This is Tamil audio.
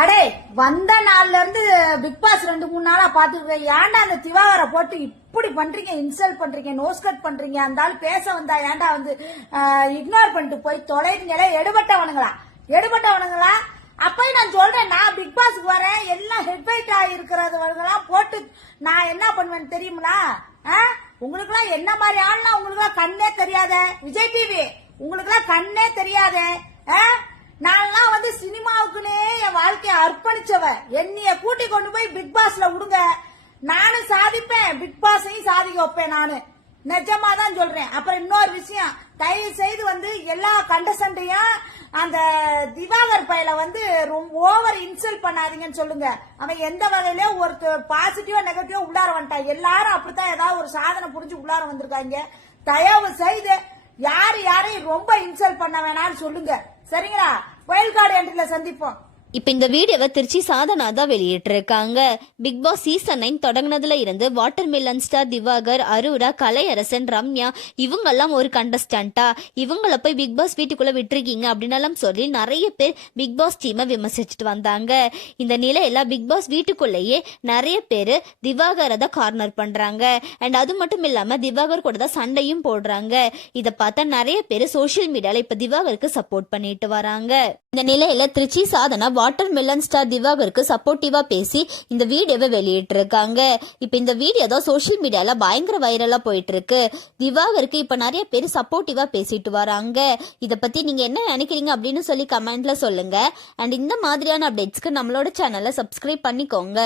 அடே வந்த நாள்ல இருந்து பிக் பாஸ் 2-3 நாளா பாத்துக்கிறேன். ஏன்டா அந்த திவாகரை போட்டு இப்படி பண்றீங்க, இன்சல்ட் பண்றீங்க, நோஸ் கட் பண்றீங்க? அந்த ஆள் பேச வந்தா ஏன்டா வந்து இக்னோர் பண்ணிட்டு போய் தொலைறீங்களே? எடுபட்டவனுங்களா? அப்பயும் நான் சொல்றேன், நான் பிக் பாஸ்க்கு வரேன், எல்லாம் ஹெட்வைட் ஆகிருக்கிறவங்களாம் போட்டு நான் என்ன பண்ணுவேன்னு தெரியுங்களா? உங்களுக்கு எல்லாம் என்ன மாதிரி ஆள்லாம் உங்களுக்கு எல்லாம் கண்ணே தெரியாத? விஜய் டிவி உங்களுக்கு எல்லாம் கண்ணே தெரியாத? நான்லாம் வந்து சினிமாவுக்குன்னே என் வாழ்க்கையை அர்ப்பணிச்சவ. என்னைய கூட்டி கொண்டு போய் பிக் பாஸ்ல விடுங்க, நானும் சாதிப்பேன், பிக் பாஸையும் சாதிக்க வைப்பேன். நானு நிஜமா தான் சொல்றேன். அப்புறம் இன்னொரு விஷயம், தயவு செய்து வந்து எல்லா கண்டஸ்டன்டையும் அந்த திவாகர் பையில வந்து ரொம்ப ஓவர் இன்சல்ட் பண்ணாதீங்கன்னு சொல்லுங்க. அவன் எந்த வகையில ஒரு பாசிட்டிவா நெகட்டிவா உள்ளார வந்துட்டான். எல்லாரும் அப்படித்தான் ஏதாவது ஒரு சாதனை புரிஞ்சு உள்ளார வந்திருக்காங்க. தயவு செய்து யாரையும் ரொம்ப இன்சல்ட் பண்ண வேணாம்னு சொல்லுங்க, சரிங்களா? வைல்ட் கார்டு என்ட்ரில சந்திப்போம். இப்ப இந்த வீடியோவை திருச்சி சாதனா தான் வெளியிட்டிருக்காங்க. பிக் பாஸ் சீசன் 9 தொடங்கினதுல இருந்து watermelon star Divakar, Aurora, Kalaiyarasan, Ramya இவங்கெல்லாம் ஒரு கண்டஸ்டன்டா, இவங்கள போய் பிக் பாஸ் வீட்டுக்குள்ள விட்டுருக்கீங்க அப்படின்னு சொல்லி நிறைய பேர் பிக் பாஸ் டீமை விமர்சிச்சுட்டு வந்தாங்க. இந்த நிலையில பிக் பாஸ் வீட்டுக்குள்ளேயே நிறைய பேர் திவாகரை தான் கார்னர் பண்றாங்க. அண்ட் அது மட்டும் இல்லாம திவாகர் கூட தான் சண்டையும் போடுறாங்க. இதை பார்த்தா நிறைய பேர் சோசியல் மீடியால இப்ப திவாகருக்கு சப்போர்ட் பண்ணிட்டு வராங்க. இந்த நிலையில Trichy Sadhana watermelon star திவாகருக்கு சப்போர்ட்டிவா பேசி இந்த வீடியோவை வெளியிட்டிருக்காங்க. இப்ப இந்த வீடியோ தான் சோசியல் மீடியால பயங்கர வைரலா போயிட்டு இருக்கு. திவாகருக்கு இப்ப நிறைய பேர் சப்போர்ட்டிவா பேசிட்டு வராங்க. இத பத்தி நீங்க என்ன நினைக்கிறீங்க அப்படின்னு சொல்லி கமெண்ட்ல சொல்லுங்க. அண்ட் இந்த மாதிரியான அப்டேட்ஸ்க்கு நம்மளோட சேனலை சப்ஸ்கிரைப் பண்ணிக்கோங்க.